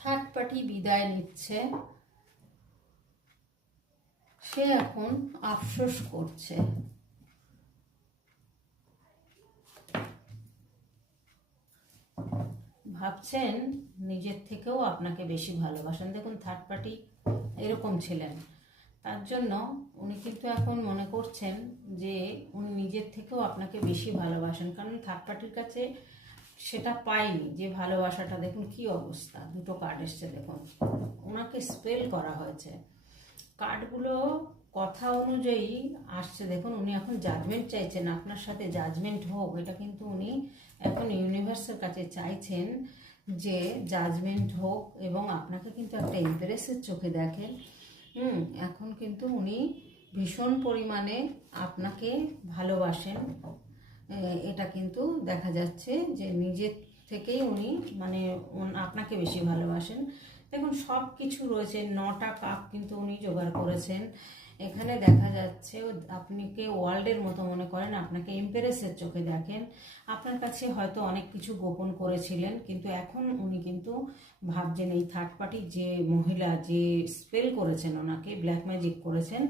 Third party বিদায় নিচ্ছে। সে এখন আফসোস করছে। ভাবছেন নিজের থেকেও আপনাকে বেশি ভালোবাসেন। দেখুন, থার্ড পার্টি এরকম ছিলেন। তার জন্য উনি কিন্তু এখন মনে করছেন যে উনি নিজের থেকেও আপনাকে বেশি ভালোবাসেন। কারণ থার্ড পার্টির কাছে সেটা পায়নি যে ভালোবাসাটা, দেখুন কি অবস্থা। দুটো কার্ড এসছে, দেখুন। ওনাকে স্পেল করা হয়েছে। কার্ডগুলো কথা অনুযায়ী আসছে, দেখুন, উনি এখন জাজমেন্ট চাইছেন, আপনার সাথে জাজমেন্ট হোক। এটা কিন্তু উনি এখন ইউনিভার্সের কাছে চাইছেন যে জাজমেন্ট হোক এবং আপনাকে কিন্তু একটা ইম্প্রেসের চোখে দেখেন হুম, এখন কিন্তু উনি ভীষণ পরিমাণে আপনাকে ভালোবাসেন। এটা কিন্তু দেখা যাচ্ছে যে নিজের থেকেই উনি মানে আপনাকে বেশি ভালোবাসেন। দেখুন সব কিছু রয়েছে, নটা কাপ কিন্তু উনি জোগাড় করেছেন। এখানে দেখা যাচ্ছে আপনিকে ওয়ার্ল্ডের মতো মনে করেন, আপনাকে এম্পারেসের চোখে দেখেন। আপনার কাছে হয়তো অনেক কিছু গোপন করেছিলেন, কিন্তু এখন উনি কিন্তু ভাবছেন এই থার্ড পার্টি যে মহিলা যে স্পেল করেছেন ওনাকে ব্ল্যাক ম্যাজিক করেছেন,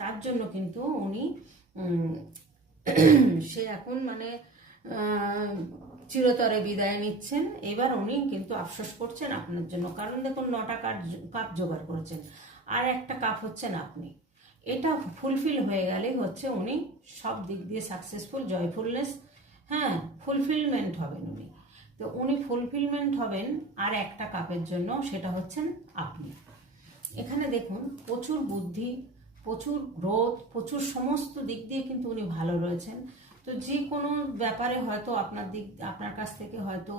তার জন্য কিন্তু উনি সে এখন মানে চিরতরে বিদায় নিচ্ছেন। এবার উনি কিন্তু আফসোস করছেন আপনার জন্য। কারণ দেখুন, নটা কাপ কাপ জোগাড় করেছেন। আর একটা কাপ হচ্ছেন আপনি। এটা ফুলফিল হয়ে গেলে হচ্ছে উনি সব দিক দিয়ে সাকসেসফুল জয়ফুলনেস হ্যাঁ ফুলফিলমেন্ট হবেন উনি। তো উনি ফুলফিলমেন্ট হবেন আর একটা কাপের জন্য সেটা হচ্ছেন আপনি। এখানে দেখুন, প্রচুর বুদ্ধি প্রচুর গ্রোথ প্রচুর সমস্ত দিক দিয়ে কিন্তু উনি ভালো রয়েছেন। তো যে কোনো ব্যাপারে হয়তো আপনার দিক, আপনার কাছ থেকে হয়তো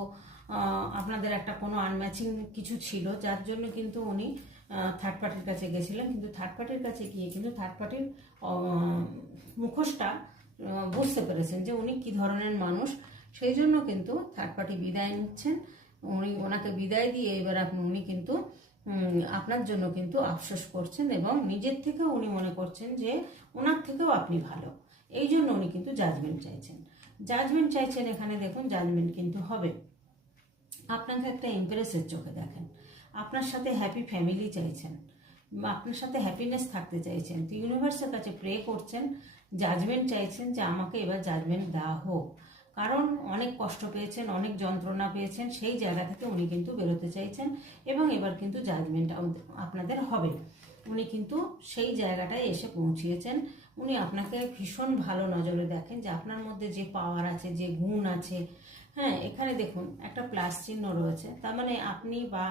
আপনাদের একটা কোনো আনম্যাচিং কিছু ছিল, যার জন্য কিন্তু উনি থার্ড পার্টির কাছে গেছিলেন। কিন্তু থার্ড পার্টির কাছে গিয়ে কিন্তু থার্ড পার্টির মুখোশটা বুঝতে পেরেছেন যে উনি কি ধরনের মানুষ। সেই জন্য কিন্তু থার্ড পার্টি বিদায় নিচ্ছেন। উনি, ওনাকে বিদায় দিয়ে এবার আপনি, উনি কিন্তু আপনার জন্য কিন্তু আফসোস করছেন এবং নিজের থেকেও উনি মনে করছেন যে ওনার থেকেও আপনি ভালো। এই জন্য উনি কিন্তু জাজমেন্ট চাইছেন। জাজমেন্ট চাইছেন এখানে দেখুন জাজমেন্ট কিন্তু হবে। আপনাকে একটা ইমপ্রেসের চোখে দেখেন। আপনার সাথে হ্যাপি ফ্যামিলি চাইছেন। আপনার সাথে হ্যাপিনেস থাকতে চাইছেন। তো ইউনিভার্সের কাছে প্রে করছেন জাজমেন্ট চাইছেন যে আমাকে এবার জাজমেন্ট দেওয়া হোক। কারণ অনেক কষ্ট পেয়েছেন, অনেক যন্ত্রণা পেয়েছেন, সেই জায়গা থেকে উনি কিন্তু বেরোতে চাইছেন এবং এবার কিন্তু জাজমেন্ট আপনাদের হবে। উনি কিন্তু সেই জায়গাটায় এসে পৌঁছিয়েছেন। উনি আপনাকে ভীষণ ভালো নজরে দেখেন যে আপনার মধ্যে যে পাওয়ার আছে, যে গুণ আছে। হ্যাঁ এখানে দেখুন একটা প্লাস চিহ্ন রয়েছে। তার মানে আপনি বা